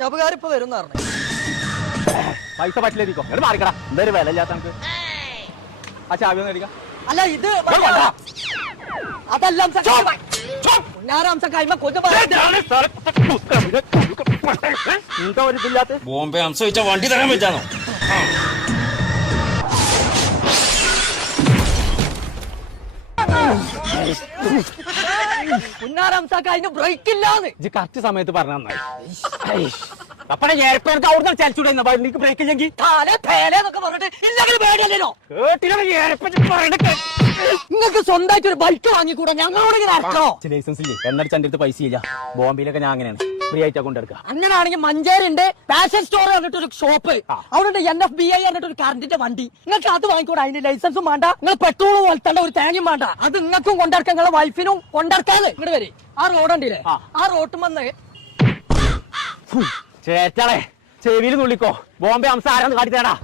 ശബകാരിപ്പോ വരും പറഞ്ഞു. പൈസ പറ്റില്ലിക്കോ എവിടെ മാറിക്കടാ. എന്തായാലും വില ഇല്ലാത്ത നമുക്ക് ആ ചാവി ഒന്ന് എടുക്കാം. അല്ല ഇത് അതല്ല ബോംബെ അംശം വെച്ചാൽ വണ്ടി തരാൻ വെച്ചാണോ? പുന്നാരംസക്ക് അതിന് ബ്രേക്ക് ഇല്ലാന്ന് ഇത് കറക്റ്റ് സമയത്ത് പറഞ്ഞ നന്നായി. അപ്പഴേ ഏർപ്പേർക്ക് അവിടുന്ന് ചലിച്ചൂടെ എനിക്ക് ബ്രേക്ക് ഇല്ലെങ്കിൽ എന്നൊക്കെ പറഞ്ഞിട്ട് ഇല്ലെങ്കിലും പേടിയല്ലോ. കേട്ടില്ല. നിങ്ങൾക്ക് സ്വന്തമായിട്ട് ഒരു ബൈക്ക് വാങ്ങിക്കൂടാ? ഞങ്ങളോട് ഇങ്ങനെ ഇറക്കണോ? ലൈസൻസ് ഇല്ലേ എന്നടിച്ച് എന്റെ അടുത്ത് പൈസ ഇല്ല. ബോംബെയിലൊക്കെ ഞാൻ അങ്ങനെയാണ് ഫ്രീ ആയിട്ടാ കൊണ്ടെടുക്കുക. അങ്ങനെയാണെങ്കിൽ മഞ്ചേരിന്റെ ഫാഷൻ സ്റ്റോർ പറഞ്ഞിട്ടൊരു ഷോപ്പ്, അവിടെ NFBI പറഞ്ഞിട്ടൊരു കറണ്ടിന്റെ വണ്ടി. നിങ്ങൾക്ക് അത് വാങ്ങിക്കൂടാ? അതിന്റെ ലൈസൻസും വേണ്ട, നിങ്ങൾ പെട്രോളും വളർത്തേണ്ട ഒരു തേങ്ങയും വേണ്ട. അത് നിങ്ങൾക്കും കൊണ്ടിറക്കാം, നിങ്ങളെ വൈഫിനും കൊണ്ടിറക്കാതെ. ഇങ്ങോട്ട് വരെ ആ റോഡുണ്ടല്ലേ, ആ റോട്ടും വന്ന് ചേച്ചാളെ ചെവിയിൽ നുള്ളിക്കോ. ബോംബെ അംസം ആരാന്ന് കാട്ടിത്തേടാ.